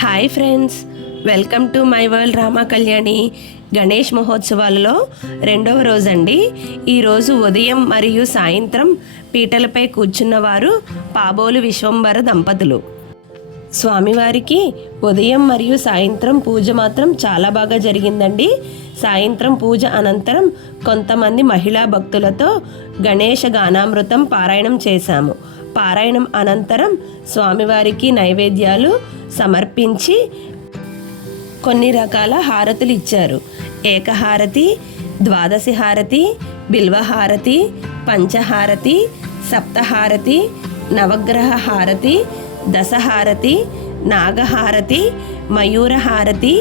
Hi friends, welcome to my world Rama Kalyani. Ganesh మహోత్సవాలలో రెండవ రోజండి. ఈరోజు ఉదయం మరియు సాయంత్రం పీటలపై కూర్చున్నవారు పాబోలు విశ్వంబర దంపతులు. స్వామివారికి ఉదయం మరియు సాయంత్రం పూజ మాత్రం చాలా బాగా జరిగిందండి. సాయంత్రం పూజ అనంతరం కొంతమంది మహిళా భక్తులతో గణేష గానామృతం పారాయణం చేశాము. పారాయణం అనంతరం స్వామివారికి నైవేద్యాలు సమర్పించి కొన్ని రకాల హారతులు ఇచ్చారు. ఏకహారతి, ద్వాదశి హారతి, బిల్వహారతి, పంచహారతి, సప్తహారతి, నవగ్రహ హారతి, దశహారతి, నాగహారతి, మయూరహారతి,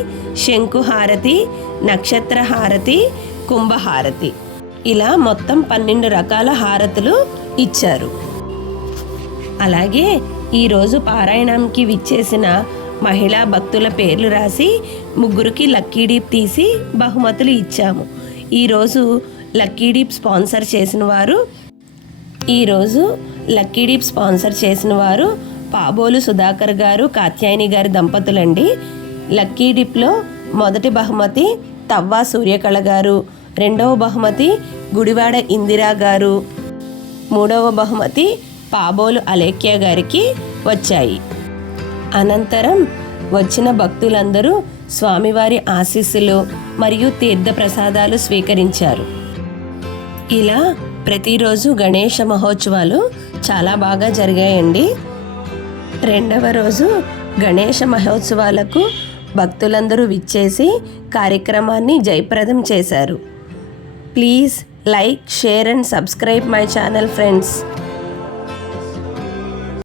శంకుహారతి, నక్షత్రహారతి, కుంభహారతి, ఇలా మొత్తం 12 రకాల హారతులు ఇచ్చారు. అలాగే ఈరోజు పారాయణంకి విచ్చేసిన మహిళా భక్తుల పేర్లు రాసి ముగ్గురికి లక్కీ డీప్ తీసి బహుమతులు ఇచ్చాము. ఈరోజు లక్కీ డీప్ స్పాన్సర్ చేసిన వారు పాబోలు సుధాకర్ గారు, కాత్యాయని గారి దంపతులండి. లక్కీ డిప్లో మొదటి బహుమతి తవ్వా సూర్యకళ గారు, రెండవ బహుమతి గుడివాడ ఇందిరా గారు, మూడవ బహుమతి పాబోలు అలేఖ్య గారికి వచ్చాయి. అనంతరం వచ్చిన భక్తులందరూ స్వామివారి ఆశీస్సులు మరియు తీర్థ ప్రసాదాలు స్వీకరించారు. ఇలా ప్రతిరోజు గణేష మహోత్సవాలు చాలా బాగా జరిగాయండి. రెండవ రోజు గణేష మహోత్సవాలకు భక్తులందరూ విచ్చేసి కార్యక్రమాన్ని జయప్రదం చేశారు. Please like, share and subscribe my channel friends.